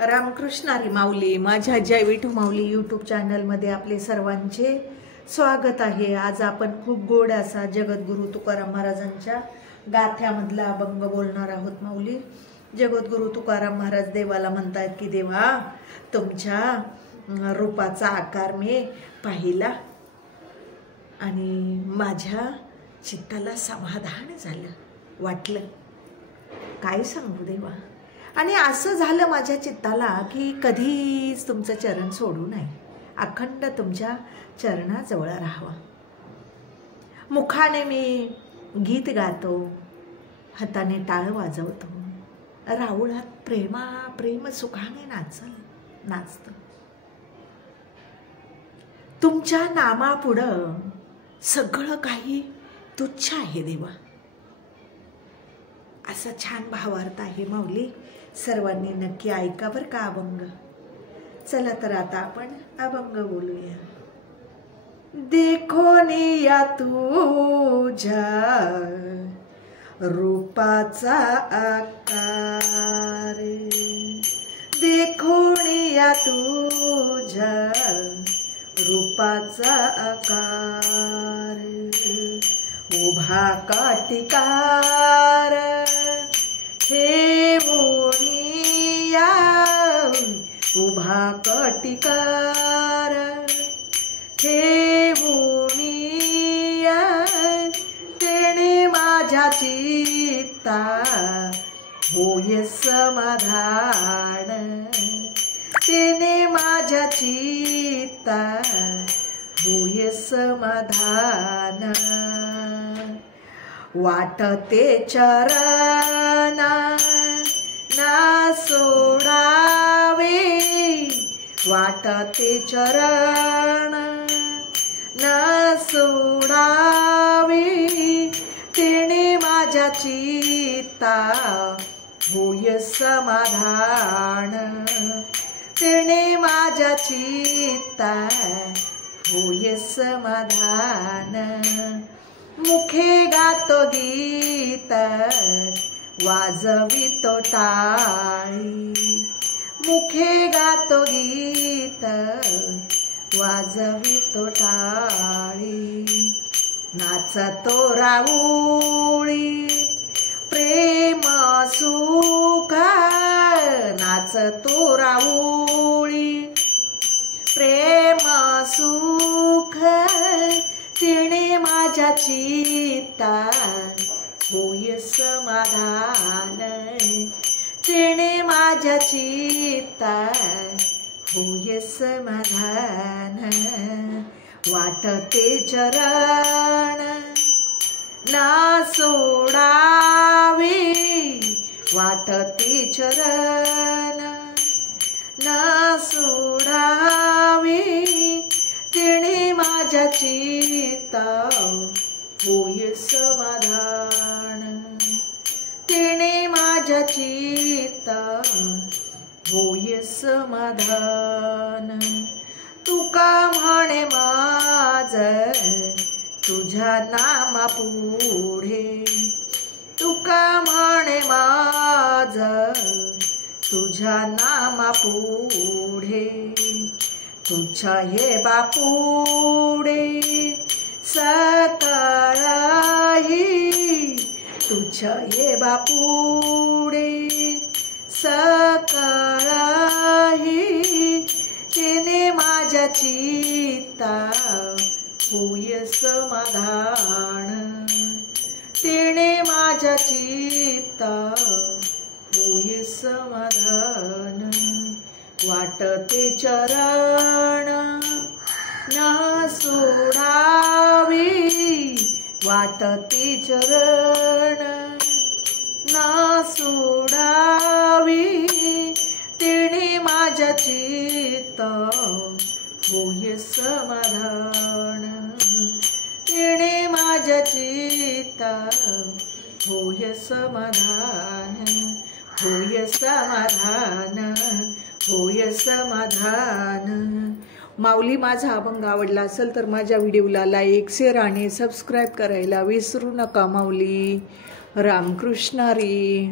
रामकृष्ण हरी माऊली, माझ्या जय विठू माऊली यूट्यूब चॅनलमध्ये आपले सर्वांचे स्वागत आहे। आज आपण खूप गोड असा जगद्गुरु तुकाराम महाराजांच्या गाथ्यामधला अभंग बोलणार आहोत। माऊली, जगद्गुरु तुकाराम महाराज देवाला म्हणतात की देवा, तुमच्या रूपाचा आकार मी पाहिला आणि माझ्या चित्ताला समाधान झालं, वाटलं काय सांगू देवा। आणि असं झालं माझ्या चित्ताला की कधीच तुमचं चरण सोडू नये, अखंड तुमच्या चरणाजवळ राहावा। मुखाने मी गीत गातो, हाताने टाळ वाजवतो, राऊळात प्रेम सुखाने नाचतो। तुमच्या नामापुढं सगळं काही तुच्छ आहे देवा। असा छान भावार्थ आहे माऊली, सर्वांनी नक्की ऐका बर का अभंग। चला तर आता आपण अभंग बोलूया। देखो निया तुझ्या रूपाचा आकार, देखो निया तुझ्या रूपाचा आकार, उभा काटिकार ठेवूनिया, उभा काटिकार ठेवूनिया, तेने माझ्या चित्ता होय समाधान, तेने माझ्या चित्ता होय समाधान। वाटते चरणा ना सोडावे, वाटते चरण ना सोडावे, तेने माझ्या चित्ता होय समाधान, तेने माझ्या चित्ता होय समाधान। मुखे गातो गीत वाजवितो टाळी, मुखे गातो गीत वाजवितो टाळी, नाचतो राऊळी प्रेम सुख, नाचतो राऊळी प्रेम सुख, तिने माझ्या चित्ता होय समाधान, तिने माझ्या चित्ता होय समाधान। वाटते चरण ना सोडावे, वाटते चरण ना सोडावे, तिने माझ्या चित्ता होय समाधान, तिने माझ्या चित्ता होय समाधान। तुका म्हणे माझ तुझ्या नामापुढे, तुका म्हणे माझ तुझ्या नामापुढे, तुझ्या हे बापुढे सकळही, तुझ्या हे बापुढे सकळही, तिने माझ्या चित्ता होय समाधान, तिने माझ्या चित्ता होय समाधान। वाटते चरण ना सोडावे, वाटते चरण ना सोडावे, तिने माझ्या चित्ता होय समाधान, तिने माझ्या चित्ता होय समाधान, होय समाधान, होय समाधान। माऊली, माझा अभंग आवडला असेल तर माझ्या व्हिडिओला लाईक, शेअर आणि सबस्क्राईब करायला विसरू नका माऊली। रामकृष्ण हरी।